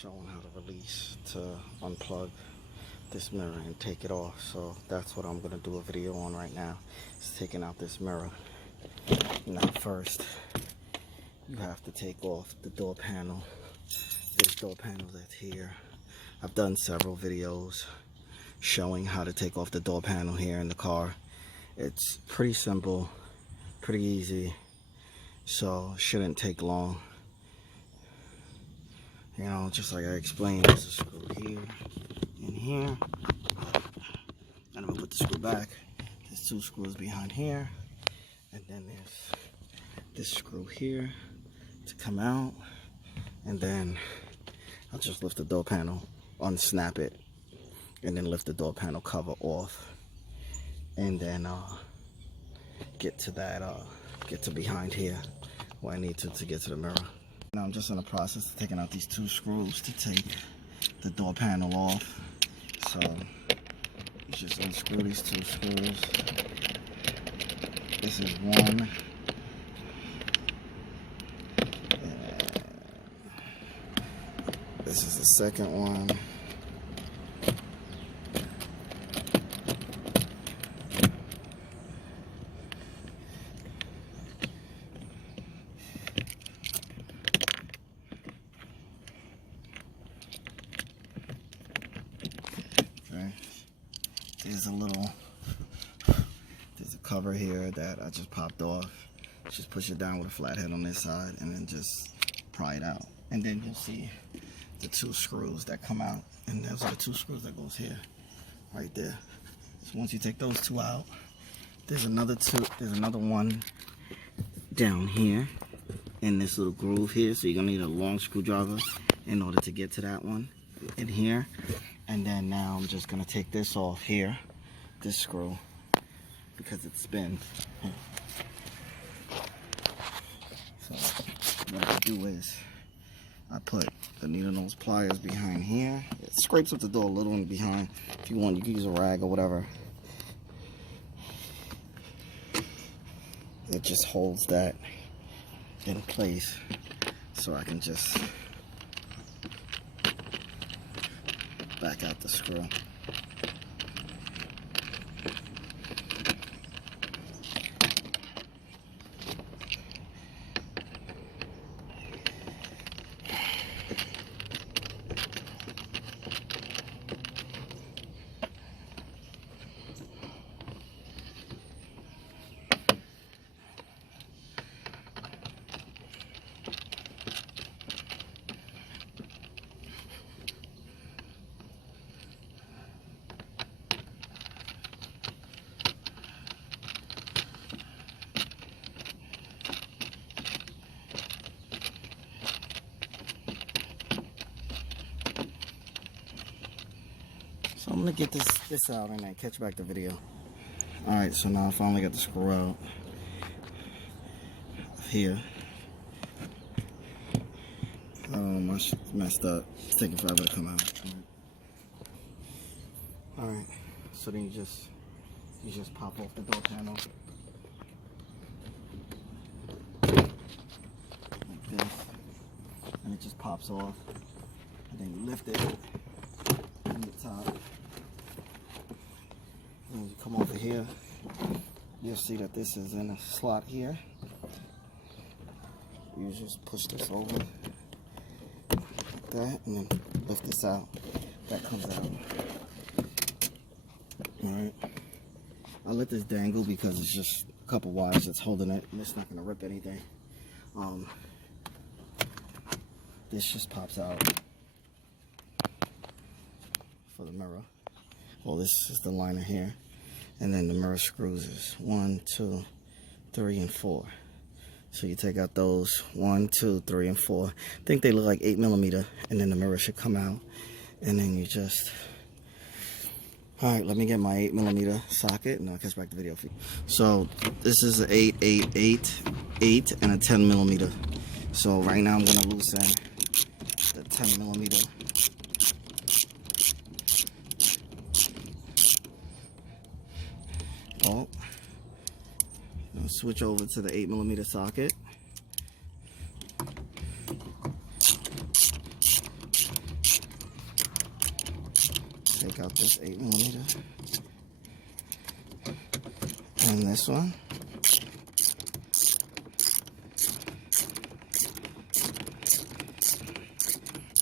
showing how to release to unplug this mirror and take it off. So that's what I'm gonna do a video on right now, is taking out this mirror. Now first you have to take off the door panel. This door panel that's here. I've done several videos showing how to take off the door panel here in the car. It's pretty simple, pretty easy, so shouldn't take long. You know, just like I explained, there's a screw here and here. And I'm gonna put the screw back. There's two screws behind here, and then there's this screw here to come out, and then I'll just lift the door panel, unsnap it, and then lift the door panel cover off, and then get to behind here where I need to get to the mirror. Now I'm just in the process of taking out these two screws to take the door panel off. So you just unscrew these two screws. This is one. This is the second one. Okay. There's a cover here that I just popped off. Just push it down with a flathead on this side and then just pry it out. And then you'll see the two screws that come out, and those are the two screws that goes here, right there. So once you take those two out, there's another one down here in this little groove here. So you're gonna need a long screwdriver in order to get to that one in here. And then now I'm just gonna take this off here, this screw, because it spins. So what I do is I put the needle nose pliers behind here. It scrapes up the door a little in behind. If you want, you can use a rag or whatever. It just holds that in place, so I can just back out the screw. So I'm gonna get this out and then catch back the video. Alright, so now I finally got the screw out here. Oh, my shit's messed up. It's taking forever to come out. Alright, so then you just pop off the door panel like this, and it just pops off, and then you lift it from the top. When you come over here, you'll see that this is in a slot here. You just push this over like that, and then lift this out. That comes out. Alright. I let this dangle because it's just a couple wires that's holding it, and it's not going to rip anything. This just pops out for the mirror. Well, this is the liner here, and then the mirror screws is 1, 2, 3, and 4. So you take out those 1, 2, 3, and 4. I think they look like 8mm, and then the mirror should come out, and then you just. All right, let me get my 8mm socket, and I'll catch back the video for you. So this is an 8, 8, 8, 8, and a 10mm. So right now I'm gonna loosen the 10mm. Oh, I'll switch over to the 8mm socket. take out this 8mm and this one.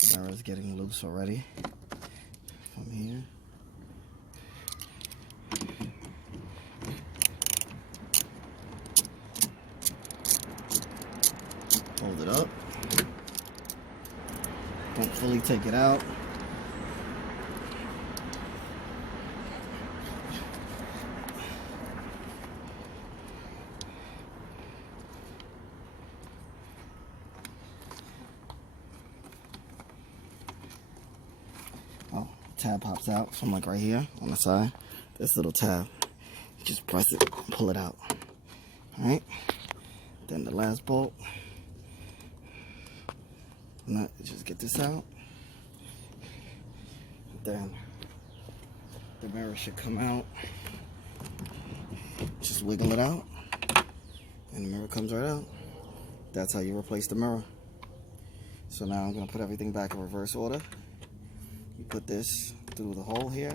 The mirror is getting loose already from here. Hold it up. Don't fully take it out. Oh, tab pops out from like right here on the side. This little tab. You just press it, pull it out. Alright. Then the last bolt. Nut, just get this out. Then the mirror should come out. Just wiggle it out, and the mirror comes right out. That's how you replace the mirror. So now I'm gonna put everything back in reverse order. You put this through the hole here.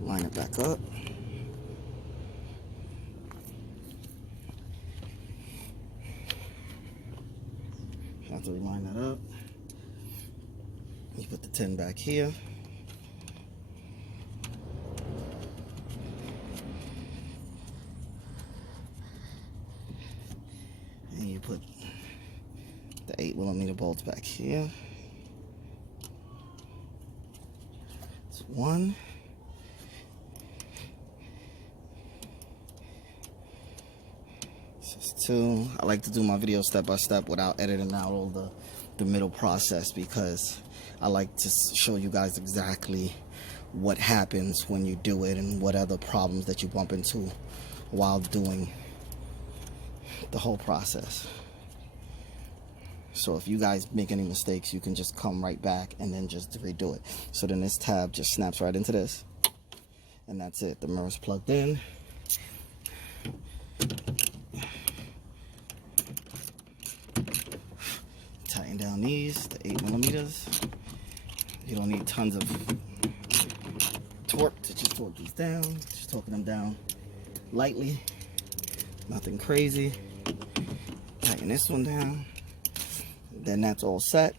Line it back up. After we line that up, you put the tin back here. And you put the 8mm bolts back here. It's one. This is two. I like to do my video step by step without editing out all the middle process, because I like to show you guys exactly what happens when you do it and what other problems that you bump into while doing the whole process. So if you guys make any mistakes, you can just come right back and then just redo it. So then this tab just snaps right into this, and that's it. The mirror's plugged in. Tighten down these, the 8mm. You don't need tons of torque to just torque these down. Just torquing them down lightly, nothing crazy. Tighten this one down. Then that's all set.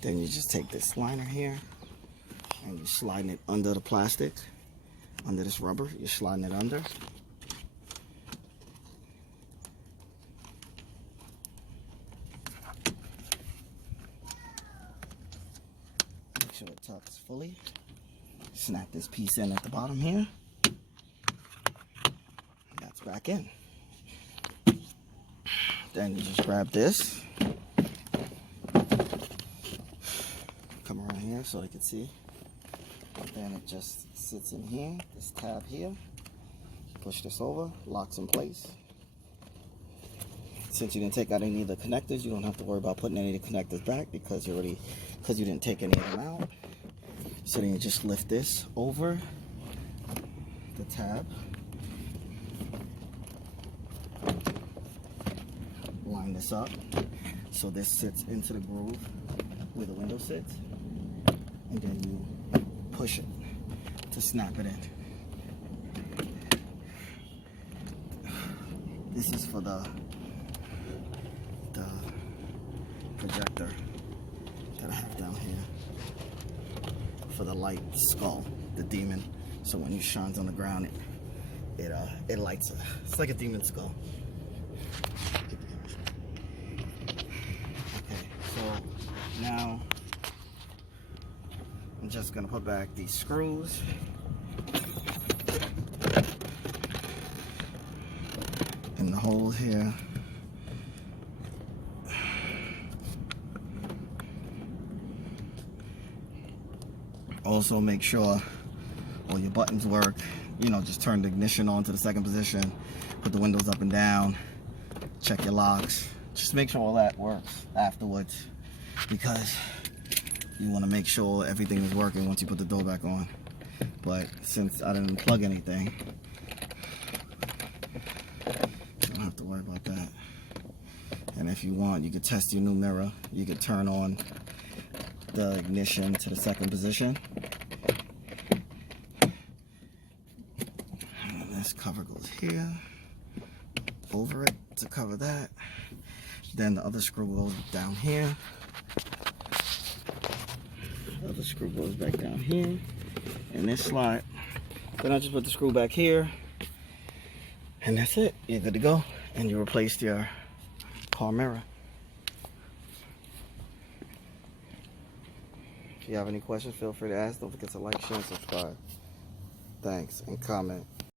Then you just take this liner here and you're sliding it under the plastic, under this rubber. You're sliding it under. Make sure it tucks fully. Snap this piece in at the bottom here. That's back in. Then you just grab this. Come around here so they can see. Then it just sits in here, this tab here. Push this over, locks in place. Since you didn't take out any of the connectors, you don't have to worry about putting any of the connectors back because you didn't take any of them out. So then you just lift this over the tab. Line this up so this sits into the groove where the window sits, and then you push it to snap it in. This is for the projector that I have down here for the light skull, the demon. So when it shines on the ground, it lights up. It's like a demon skull. Okay, so now I'm just gonna put back these screws. In the hole here. Also make sure all your buttons work. You know, just turn the ignition on to the second position, put the windows up and down, check your locks. Just make sure all that works afterwards, because you want to make sure everything is working once you put the door back on. But since I didn't plug anything, I don't have to worry about that. And if you want, you could test your new mirror. You could turn on the ignition to the second position. And this cover goes here, over it to cover that. Then the other screw goes down here. The other screw goes back down here. And this slide. Then I just put the screw back here. And that's it. You're good to go. And you replaced your car mirror. If you have any questions, feel free to ask. Don't forget to like, share, and subscribe. Thanks, and comment.